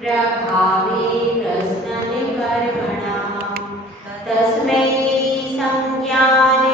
प्रभावे प्रश्ननिकर्मणा तस्मै संज्ञानरूपाय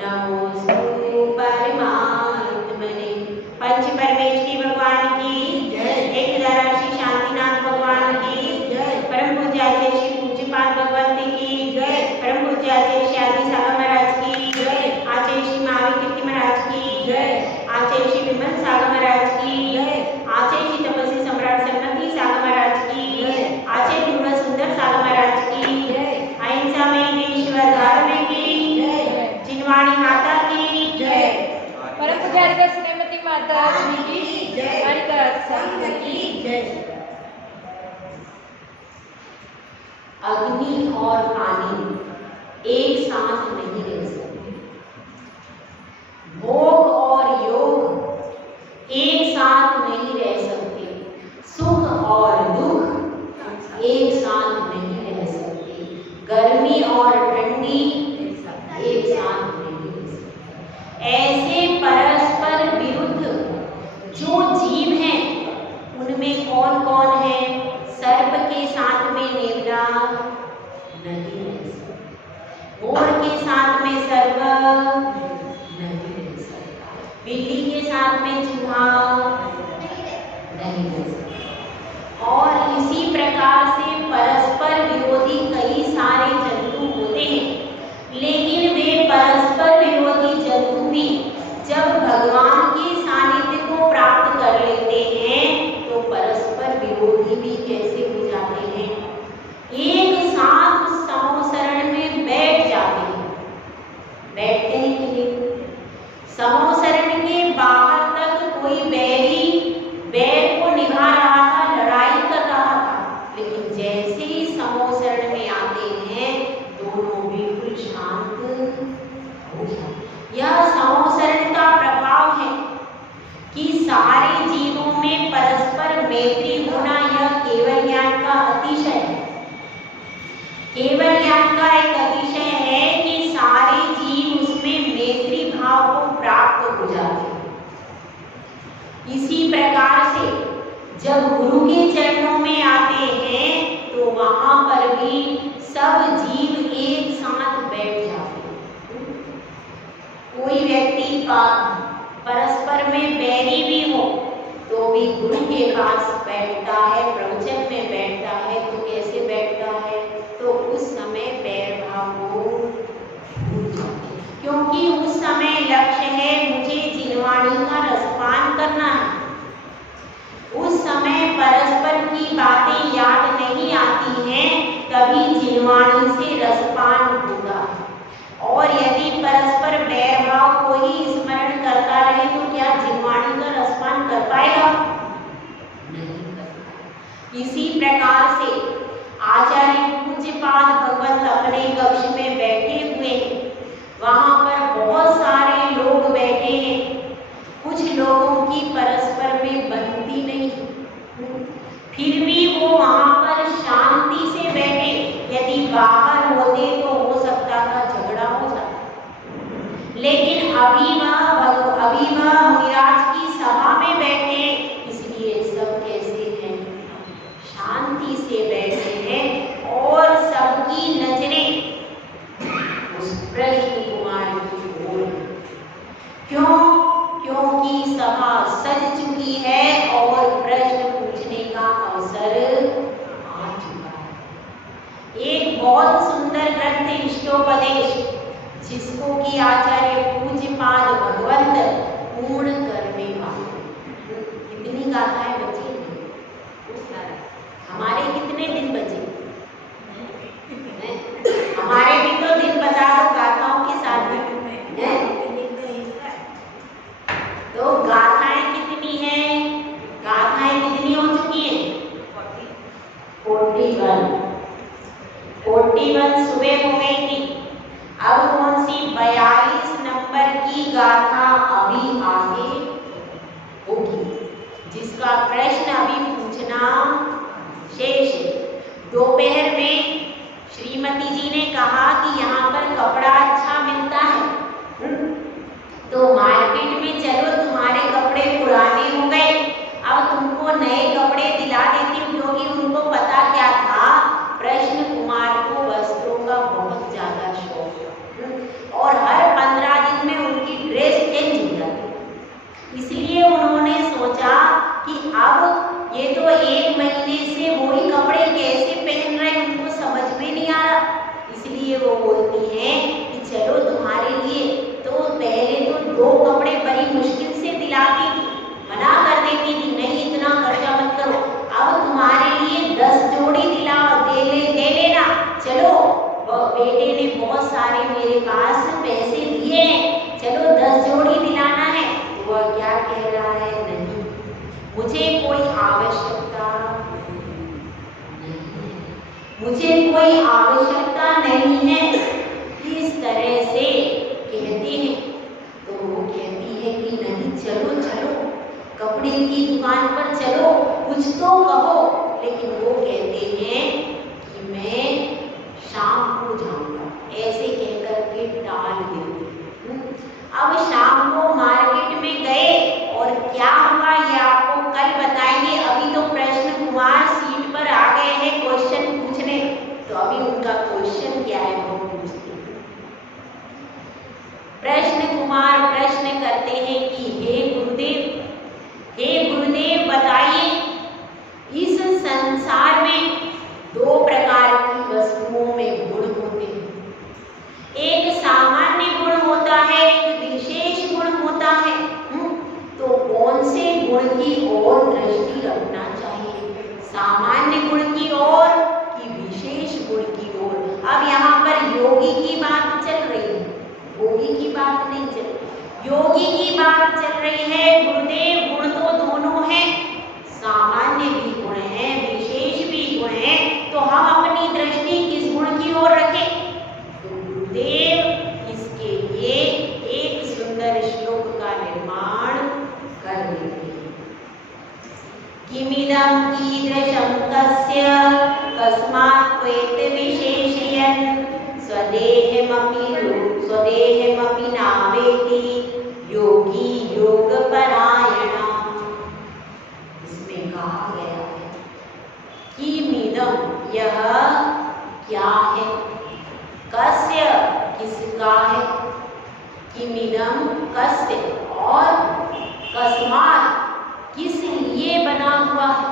नमोस्तु परमात्मने। पंच परमेष्ठी भगवान की जय। एक श्री शांतिनाथ भगवान की जय। परम पूज्य आचार्य श्री पूज्यपाद भगवती की जय। परम पूज्य आचार्य श्री आदि सागर महाराज की जय। आचार्य श्री महावीर कीर्ति महाराज की जय। आचार्य श्री विमल सागर महाराज की जय। आचार्य श्री तपस्वी सम्राट सरस्वती सागर महाराज की जय। आचार्य गुरु सुंदर सागर महाराज की जय। अहिंसा में ईश्वर धर्म की जय। जिनवाणी माता की जय। परम पूज्य श्रीमती माता की जय। हरिदास संघ की जय। अग्नि और पानी एक साथ नहीं रह सकते। भोग और योग एक साथ नहीं रह सकते। सुख और दुख एक साथ नहीं रह सकते। गर्मी और ठंडी एक साथ नहीं रह सकते। ऐसे परस्पर विरुद्ध जो जीव हैं उनमें कौन कौन है? सर्प के साथ में नेवला नहीं रह सकता। मोर के साथ में सर्प नहीं रह सकता। बिल्ली के साथ में चूहा नहीं रह सकता। और इसी प्रकार से परस्पर विरोधी कई सारे जंतु होते हैं, लेकिन वे परस्पर विरोधी जंतु भी जब भगवान के सानिध्य को प्राप्त कर लेते हैं तो परस्पर विरोधी भी कैसे हो जाते हैं? एक साथ समोसरण में बैठ जाते हैं। बैठते हैं कि नहीं? समोसरण के बाहर तक कोई बैरी बैर को निभा रहा था, लड़ाई कर रहा था, लेकिन जैसे ही समोसरण में आते हैं दोनों बिल्कुल शांत हो जाते। यह समोसरण का प्रभाव है कि सारे जीवों में परस्पर मैत्री होना यह केवल ज्ञान का अतिशय है। केवल ज्ञान का एक अतिशय है कि सारे जीव उसमें मैत्री भाव को प्राप्त हो जाते हैं। इसी प्रकार से जब गुरु के चरणों में आते हैं तो वहां पर भी सब जीव एक साथ बैठ जाते हैं। कोई व्यक्ति परस्पर में बैरी भी हो तो भी गुरु के पास बैठता है, प्रवचन में बैठता है, तो कैसे बैठता है? तो उस समय बैर भाव को भूल जाते, क्योंकि उस समय लक्ष्य है मुझे जिनवाणी का रसपान करना है। उस समय परस्पर की बातें याद नहीं आती हैं, तभी जिनवाणी से रसपान होगा। और यदि परस्पर बैर भाव को ही स्मरण करता रहे तो क्या जिनवाणी का रसपान कर पाएगा? नहीं कर पाएगा। इसी प्रकार से आचार्य पूज्यपाद भगवत अपने कक्ष में बैठे हुए हैं। वहां पर बहुत सारे लोग बैठे हैं। कुछ लोगों की परस्पर में बनती नहीं, फिर भी वो वहां पर शांति से बैठे। यदि बाहर होते तो हो सकता था झगड़ा हो जाता, लेकिन अभी वह मुनिराज की सभा में बैठे, इसलिए सब कैसे हैं? शांति से बैठे हैं और सबकी नजरें उस प्रश्न कुमार की ओर। क्यों? क्योंकि सभा सज चुकी है और प्रश्न पूछने का अवसर आ चुका है। एक बहुत सुंदर ग्रंथ इष्टोपदेश, जिसको कि आचार्य पूज्यपाद भगवंत पूर्ण करने वाले। कितनी गाथाएं बची? हमारे कितने दिन बचे? हमारे भी तो दिन बता दो गाथाओं के साथ में। तो गाथाएं कितनी हैं? गाथाएं कितनी हो चुकी हैं? 41 सुबह हो गई थी। अब कौन सी 42 नंबर की गाथा अभी आगे होगी, जिसका प्रश्न अभी पूछना शेष है। दोपहर में श्रीमती जी ने कहा कि यहाँ पर कपड़ा अच्छा मिलता है, तो मार्केट में चलो, तुम्हारे कपड़े पुराने हो गए, ये तो 1 महीने से वही कपड़े कैसे पहन रहे हैं उनको समझ में नहीं आ रहा। इसलिए वो बोलती हैं कि चलो तुम्हारे लिए तो पहले तो 2 कपड़े बड़ी मुश्किल से दिलाती थी, मना कर देती थी नहीं इतना खर्चा मत करो, अब तुम्हारे लिए 10 जोड़ी दे लेना। चलो बेटे ने बहुत सारे मेरे पास पैसे दिए हैं, चलो 10 जोड़ी दिलाना है। वह क्या कह रहा है, नहीं मुझे कोई आवश्यकता नहीं है, मुझे कोई आवश्यकता नहीं है। इस तरह से कहते हैं तो वो कहती है कि नहीं चलो चलो कपड़े की दुकान पर चलो, कुछ तो कहो। लेकिन वो कहते हैं कि मैं शाम को जाऊंगा, ऐसे कहकर के टाल देते। अब शाम को मार्केट में गए और क्या हुआ ये आपको कल बताएंगे। अभी तो प्रश्न कुमार सीट पर आ गए हैं क्वेश्चन पूछने, तो अभी उनका क्वेश्चन क्या है वो पूछते हैं। प्रश्न कुमार प्रश्न करते हैं कि हे गुरुदेव बताइए इस संसार में 2 प्रकार की वस्तुओं में गुण होते हैं, एक सामान्य गुण होता है, एक विशेष गुण होता है। तो कौन से गुण की ओर दृष्टि रखना चाहिए, सामान्य गुण की ओर कि विशेष गुण की ओर। अब यहाँ पर योगी की बात चल रही है, योगी की बात नहीं चल रही, योगी की बात चल रही है। गुरुदेव गुण तो दोनों हैं, सामान्य भी गुण है विशेष भी गुण है, तो हम अपनी दृष्टि किस गुण की ओर रखें। तो गुरुदेव इसके लिए एक सुंदर श्लोक का निर्माण कर देते हैं। किमिदं कीदृशं तस्य कस्मात् त्वेत विशेषयन् स्वदेहमपि नावेति योगी योगपरायणः। इसमें कहा गया है किमिदं यह क्या है, कस्य किसका है, किमिदं कस्य और कस्मात् किस लिए बना हुआ है,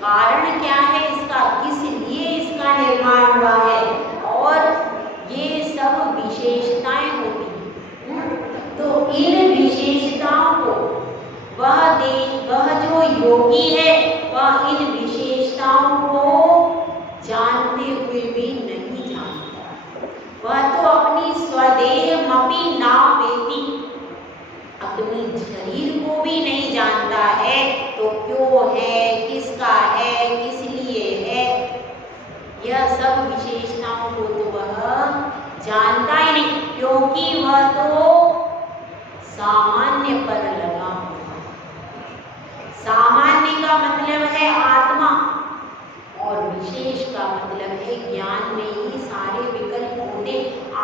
कारण क्या है इसका, किस लिए इसका निर्माण हुआ है, और ये सब विशेषताएं होती हैं। तो इन विशेषताओं को वह जो योगी है वह इन विशेषताओं को जानते हुए भी नहीं जानता, वह तो अपनी स्वदेहमपि न वेति, अपनी शरीर को भी नहीं जानता है। तो क्यों है, किसका है, किस लिए है, यह सब विशेषताओं को तो वह जानता ही नहीं, क्योंकि वह तो सामान्य पर लगा हुआ। सामान्य का मतलब है आत्मा और विशेष का मतलब है ज्ञान में ही सारे विकल्प होते।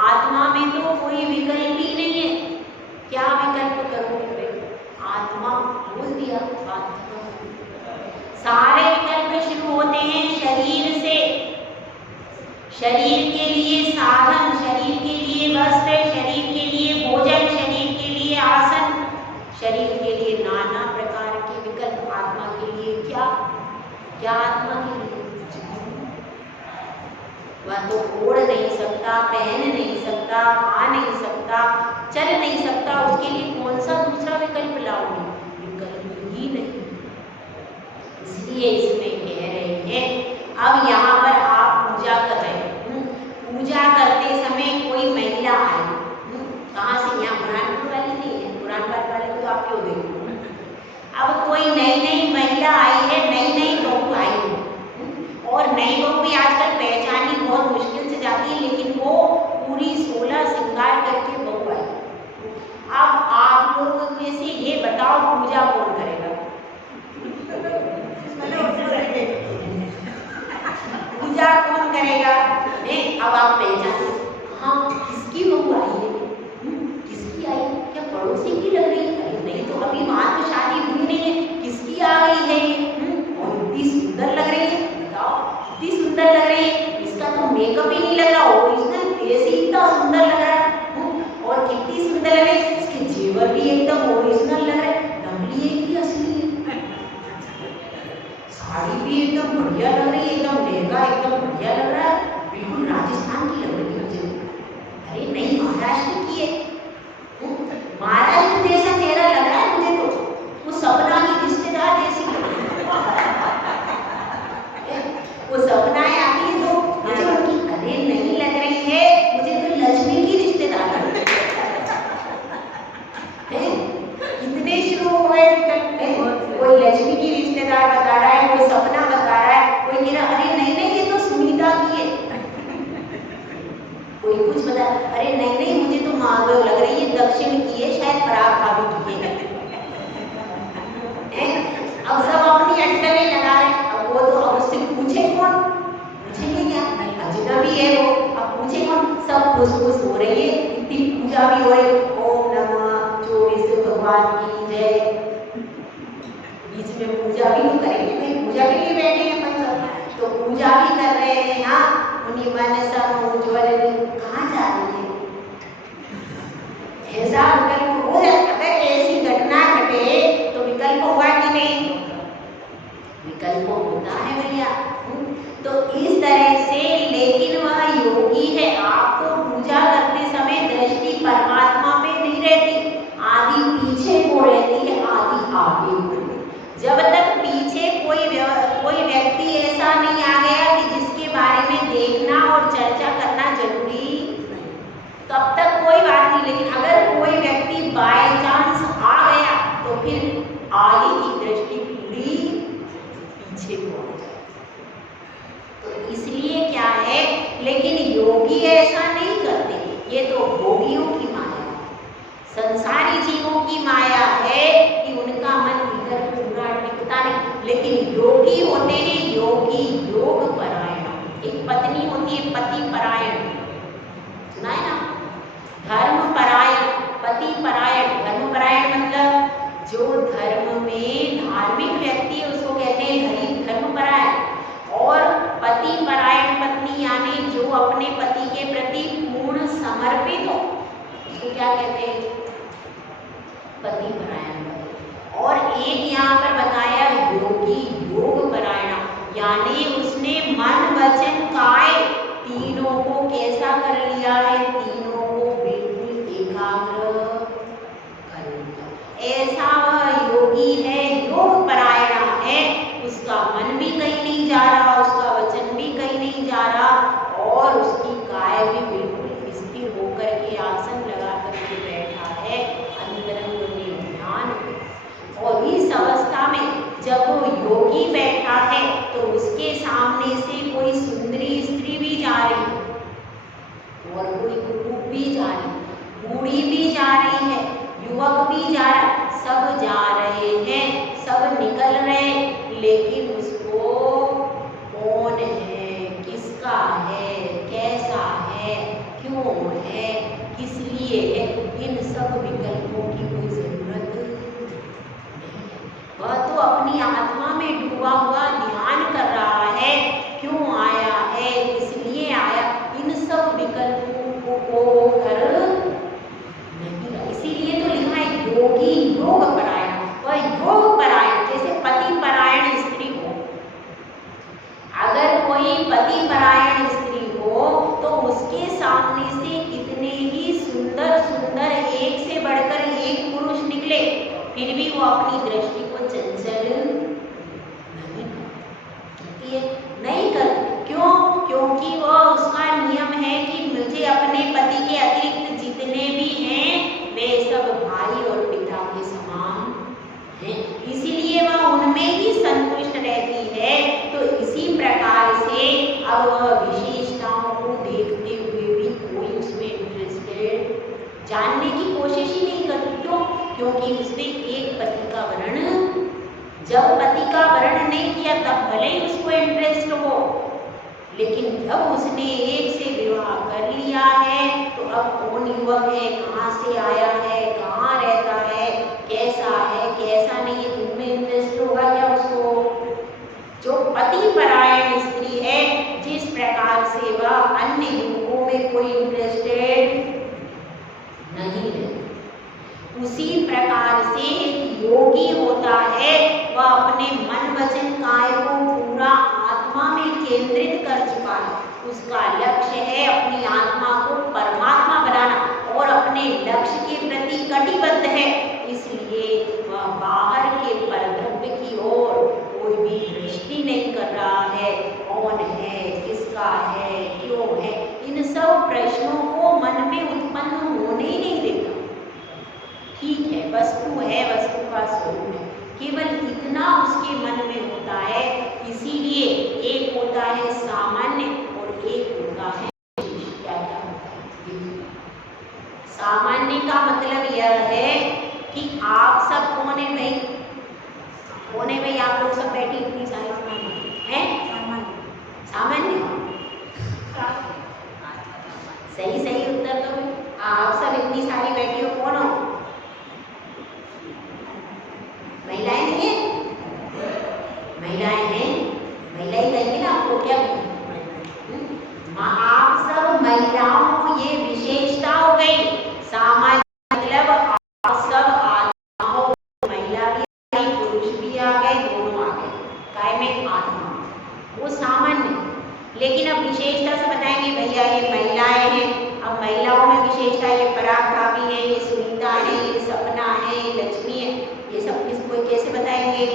आत्मा में तो कोई विकल्प ही नहीं है, क्या विकल्प करोगे, आत्मा बोल दिया आत्मा। सारे विकल्प शुरू होते हैं शरीर से, शरीर के लिए साधन, शरीर के लिए वस्त्र, शरीर के लिए भोजन, शरीर के लिए आसन, शरीर के लिए नाना प्रकार के विकल्प। आत्मा के लिए क्या क्या, आत्मा के लिए वह तो ओढ़ नहीं सकता, पहन नहीं सकता, खा नहीं सकता, चल नहीं सकता, उसके लिए कौन सा दूसरा विकल्प लाओगे, विकल्प ही नहीं। इसलिए इसमें कह रहे हैं, अब यहाँ पर आप पूजा कर रहे हैं, पूजा करते समय कोई महिला आई, कहाँ से, यहाँ बुरहानपुर वाली नहीं है, बुरहानपुर वाले को तो आप क्यों देखो। अब कोई नई महिला आई है, नई बहू आई है, और नई बहू भी आजकल पहचानी बहुत मुश्किल से जाती है, लेकिन वो पूरी 16 श्रृंगार करके बहू आई। अब आप लोगों में से ये बताओ पूजा कौन करेगा, पूजा कौन करेगा। अब आप पहचाने, हाँ किसकी बहू आई है, किसकी आई, क्या पड़ोसी की लग रही है, नहीं तो अभी वहां तो शादी हुई नहीं है, किसकी आ गई है ये, और इतनी सुंदर लग रही है, बताओ इतनी सुंदर लग रही है, इसका तो मेकअप ही नहीं लग रहा, ओरिजिनल फेस ही इतना सुंदर लग रहा है, और कितनी सुंदर लग रही है, इसके जेवर भी एकदम ओरिजिनल लग रहे हैं, नकली है कि साड़ी भी एकदम बढ़िया लग रही है, एकदम लहंगा एकदम बढ़िया लग रहा है, बिल्कुल राजस्थान की लग रही है मुझे। अरे नहीं, महाराष्ट्र की है। महाराष्ट्र जैसा चेहरा लग रहा है मुझे तो, वो सपना की रिश्तेदार जैसी लग रही है। वो सपनाएं आती है तो मुझे उनकी, अरे नहीं लग रही है, मुझे तो लक्ष्मी की रिश्तेदार लग रही है। कितने शुरू हुए, कोई लक्ष्मी की रिश्तेदार बता रहा है, कोई सपना बता रहा है, कोई कह रहा अरे नहीं नहीं ये तो सुनीता की है, कोई कुछ बता, अरे नहीं नहीं मुझे तो माधव लग रही है, दक्षिण की है, शायद पराग भाभी की है। अब सब अपनी अटकलें लगा रहे हैं। अब वो तो अब उससे पूछे कौन, पूछेंगे क्या, अजनबी है वो, अब पूछे कौन, सब फुसफुस हो रही है, इतनी पूजा भी हो रही, ओम नमः 24 भगवान की जय। बीच में पूजा भी तो करेंगे भाई, पूजा के लिए बैठे हैं अपन सब, तो पूजा भी कर रहे हैं। हाँ, उन्हीं मनसा उज्ज्वल कहाँ जा रही है, ऐसा विकल्प हो जाए। अगर ऐसी घटना घटे तो विकल्प होगा कि नहीं, विकल्प होता है भैया। तो इस तरह से, लेकिन वह योगी है। आपको पूजा करते समय दृष्टि परमात्मा पे नहीं रहती, आधी पीछे को रहती है, आधी आगे को। जब तक पीछे कोई व्यक्ति ऐसा नहीं आ गया कि जिसके बारे में देखना और चर्चा करना जरूरी, तब तक कोई बात नहीं। लेकिन अगर कोई व्यक्ति बाय चांस आ गया तो फिर आगे की दृष्टि पूरी पीछे को आ जाए। तो इसलिए क्या है, लेकिन योगी ऐसा नहीं करते, ये तो भोगियों की माया, संसारी जीवों की माया है कि उनका मन इधर पूरा टिकता नहीं। लेकिन योगी होते हैं, योगी योग परायण। एक पत्नी होती है पति परायण, सुना है ना, धर्म परायण, पति परायण। धर्म परायण मतलब जो धर्म में धार्मिक व्यक्ति है उसको कहते हैं धर्म परायण। और पति परायण पत्नी यानी जो अपने पति के प्रति पूर्ण समर्पित हो, उसको क्या कहते हैं, पति परायण। और एक यहाँ पर बताया योगी योग परायण, यानी उसने मन वचन काय तीनों को कैसा कर लिया है, तीनों को बिल्कुल एकाग्र कर लिया। ऐसा वह योगी है, योग परायण है। उसका मन भी कहीं नहीं जा रहा, उसका वचन भी कहीं नहीं जा रहा, और उसकी काय भी बिल्कुल स्थिर होकर के आसन लगा करके बैठा है, अंतरंग में ध्यान। और इस अवस्था में जब वो योगी बैठा है तो उसके सामने से कोई सुंदरी स्त्री भी जा रही है, और कोई कुरूप भी जा रही है, बूढ़ी भी जा रही है, युवक भी जा रहा है, सब जा रहे हैं, सब निकल रहे, लेकिन उसको कौन है, किसका है, कैसा है, क्यों है, किस लिए है, इन सब विकल्पों की कोई जरूरत नहीं है। वह तो अपनी आत्मा में डूबा हुआ ध्यान कर रहा है, क्यों आया है, किस लिए आया, इन सब विकल्पों को कर नहीं रहा। इसीलिए तो लिखा है योगी योग परायण। वह योग परायण, जैसे पति परायण स्त्री हो, अगर कोई पति परायण स्त्री हो तो उसके सामने से कितने ही सुंदर सुंदर एक से बढ़कर एक पुरुष निकले, फिर भी वो अपनी दृष्टि को चंचल नहीं करती। क्यों? क्योंकि वह उसका नियम है कि मुझे अपने पति के अतिरिक्त जितने भी हैं वे सब भाई और पिता के समान हैं, इसीलिए वह उनमें ही संतुष्ट रहती है। तो इसी प्रकार से अब वह विशेषताओं को देखते हुए भी कोई उसमें इंटरेस्टेड जानने की कोशिश ही नहीं करती। क्यों? क्योंकि उसने एक पति का वर्ण, जब पति का वर्ण नहीं किया तब भले ही उसको इंटरेस्ट हो, लेकिन जब उसने एक से विवाह कर लिया है तो अब कौन युवक है, कहाँ से आया है, कहाँ रहता है, कैसा है, कैसा नहीं है, इनमें इंटरेस्ट होगा क्या उसको? जो पति परायण स्त्री है, जिस प्रकार से वह अन्य युवकों में कोई इंटरेस्टेड नहीं है, उसी प्रकार से एक योगी होता है, वह अपने मन वचन काय को केंद्रित कर चुका है। उसका लक्ष्य है अपनी आत्मा को परमात्मा बनाना और अपने लक्ष्य के प्रति कटिबद्ध है। इसलिए वह बाहर के परद्रव्य की ओर कोई भी दृष्टि नहीं कर रहा है। कौन है, किसका है, क्यों है, इन सब प्रश्नों को मन में उत्पन्न होने ही नहीं देता। ठीक है, वस्तु है, वस्तु का स्वरूप है, केवल इतना उसके मन में होता है। इसीलिए एक होता है सामान्य और एक होता है विशेष। क्या क्या होता है? सामान्य का मतलब यह है कि आप सब कौन है भाई? कौन है भाई? आप लोग सब बैठे इतनी सारी हैं? सामान्य। सही सही उत्तर दो। आप सब इतनी सारी बैठी हो, कौन हो? महिलाएं नहीं है? महिलाएं हैं, महिलाएं कहेंगे ना आपको, क्या आप सब महिलाओं को ये विशेषता हो गई। सामान्य मतलब आप सब आत्मा हो, महिला भी आ गई, पुरुष भी आ गए, दोनों आ गए, काय में आत्मा, वो सामान्य। लेकिन अब विशेषता से बताएंगे भैया ये महिलाएं हैं। अब महिलाओं में विशेषता, ये पराग भाभी है, ये सुनीता है, ये सपना है, ये लक्ष्मी है, ये सब किसको कैसे बताएंगे?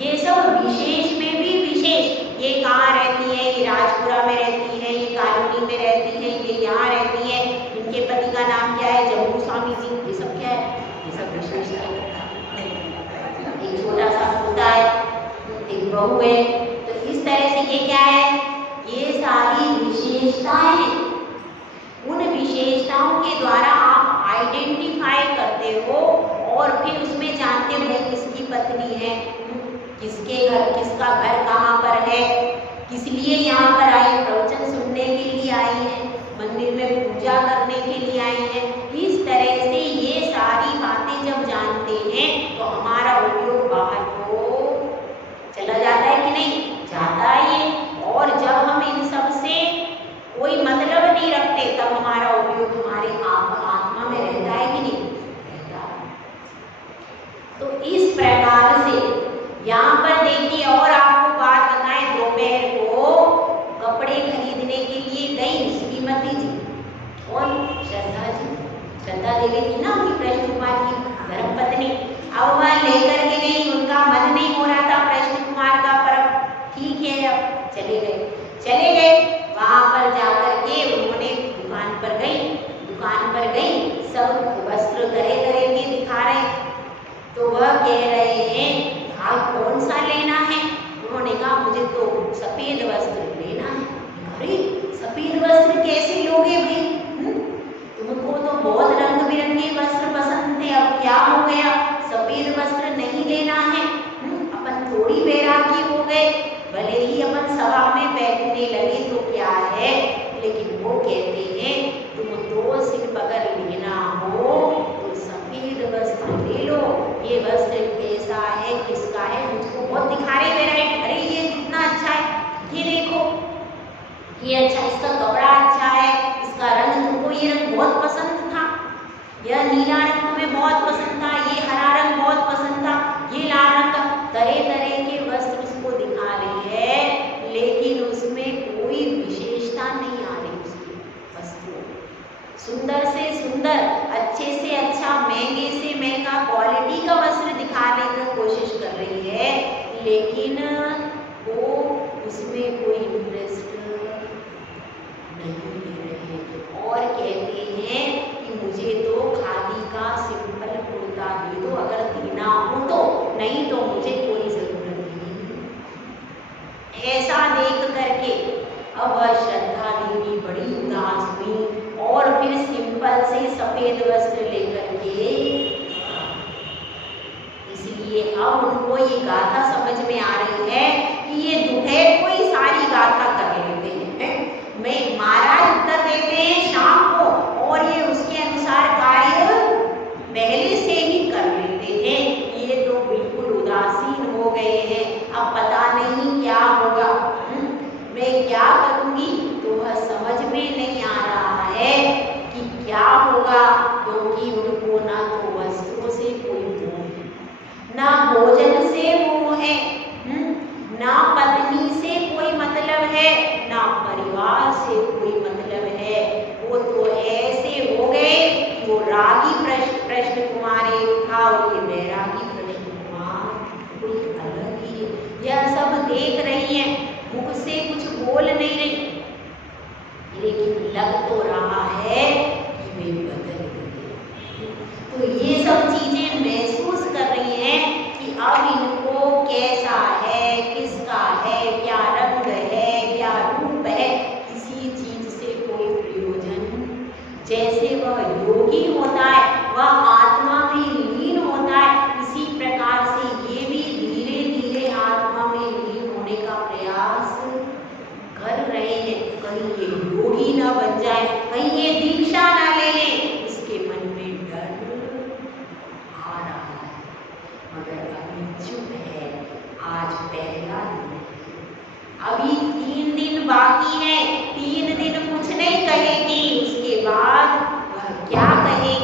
ये सब विशेष में भी विशेष। ये कहाँ रहती है? ये राजपुरा में रहती है, ये कॉलोनी में रहती है, ये यहाँ रहती है, इनके पति का नाम क्या है? जम्मू स्वामी जी। ये सब क्या है? ये सब विशेषता है। एक छोटा सा पोता है, एक बहू है, तो इस तरह से ये क्या है? ये सारी विशेषताएं हैं। उन विशेषताओं के द्वारा आप आइडेंटिफाई करते हो और फिर उसमें जानते हो भाई किसकी पत्नी है, किसके घर, किसका घर कहाँ पर है, किस लिए यहाँ पर आई, प्रवचन सुनने के लिए आई है, मंदिर में पूजा करने के लिए आई है। इस तरह से ये सारी बातें जब जानते हैं तो हमारा उपयोग बाहर को चला जाता है कि नहीं? जाता है ये। और जब हम इन सब से कोई मतलब नहीं रखते तब हमारा उपयोग हमारे आत्मा में रहता है कि नहीं? रहता है। तो इस प्रकार से यहाँ पर देखिए, और आपको बात बताएं, दोपहर को कपड़े खरीदने के लिए गई श्रीमती जी और श्रद्धा जी, श्रद्धा देवी थी ना उनकी, कृष्ण कुमार की धर्मपत्नी। अब वह लेकर के गई, उनका मन नहीं हो रहा था कृष्ण कुमार का पर्व। ठीक है, अब चले गए। वहां पर जाकर के उन्होंने दुकान पर गई, सब वस्त्र तरह तरह के दिखा रहे। तो वह कह रहे हैं आप कौन सा लेना है? उन्होंने कहा मुझे तो सफेद वस्त्र लेना है। अरे सफेद वस्त्र कैसे लोगे भाई? तुमको तो बहुत रंग बिरंगे वस्त्र पसंद थे, अब क्या हो गया? सफेद वस्त्र नहीं लेना है? अपन थोड़ी बैरागी हो गए, भले ही अपन सभा में बैठने लगे तो क्या है, लेकिन वो कहते हैं तुम तो सिर्फ अगर लेना हो तो सफेद वस्त्र ले लो। ये वस्त्र कैसा है, किसका है? मुझको बहुत दिखा रहे वैरायटी। अरे ये कितना अच्छा है, ये देखो, ये अच्छा, इसका कपड़ा अच्छा है, इसका रंग, तुमको ये रंग बहुत पसंद था, यह नीला रंग तुम्हें बहुत पसंद था, ये हरा रंग बहुत पसंद था, ये लाल रंग का, तरह तरह के वस्त्र उसको दिखा रही है, लेकिन उसमें कोई विशेषता नहीं आ रही उसकी वस्त्रों। सुंदर से सुंदर, अच्छे से अच्छा, महंगे से महंगा क्वालिटी का वस्त्र दिखाने की कोशिश कर रही है, लेकिन वो उसमें कोई इंटरेस्ट नहीं ले रहे और कहते हैं कि मुझे तो खादी का सिंपल कुर्ता दे दो, अगर देना हो तो, नहीं तो मुझे कोई जरूरत नहीं। ऐसा देख करके अब वह श्रद्धा देवी बड़ी उदास हुई और फिर सिंपल से सफेद वस्त्र लेकर के, इसलिए अब उनको ये गाथा समझ में आ रही है कि ये दोपहर को ही सारी गाथा कर लेते हैं। मैं महाराज उत्तर देते हैं शाम को और ये उसके अनुसार कार्य पहले से ही कर लेते हैं। ये तो बिल्कुल उदासीन हो गए हैं, अब पता नहीं क्या होगा, मैं क्या करूंगी, तो वह समझ में नहीं आ रहा है कि क्या होगा, क्योंकि उनको ना तो वस्त्रों से कोई मोह है, ना भोजन से मोह है, ना पत्नी से कोई मतलब परिवार से कोई मतलब है, वो तो ऐसे हो गए कि वो रागी प्रश्न कुमार एक था और ये बैरागी प्रश्न कुमार कोई अलग ही है। यह सब देख रही है, मुख से कुछ बोल नहीं रही, लेकिन लग तो रहा है कि वे बदल गए। तो ये सब चीजें महसूस कर रही हैं कि अब इनको कैसा है, किसका है, क्या रंग है, क्या रूप है, किसी चीज से कोई प्रयोजन। जैसे वह योगी होता है, वह आत्मा में लीन होता है, इसी प्रकार से ये भी धीरे धीरे आत्मा में लीन होने का प्रयास कर रहे हैं। कहीं ये योगी ना बन जाए, कहीं ये दीक्षा ना ले ले, इसके मन में डर आ रहा है, मगर अभी चुप है। आज पहला दिन, अभी 3 दिन बाकी है, 3 दिन कुछ नहीं कहेगी, उसके बाद वह क्या कहे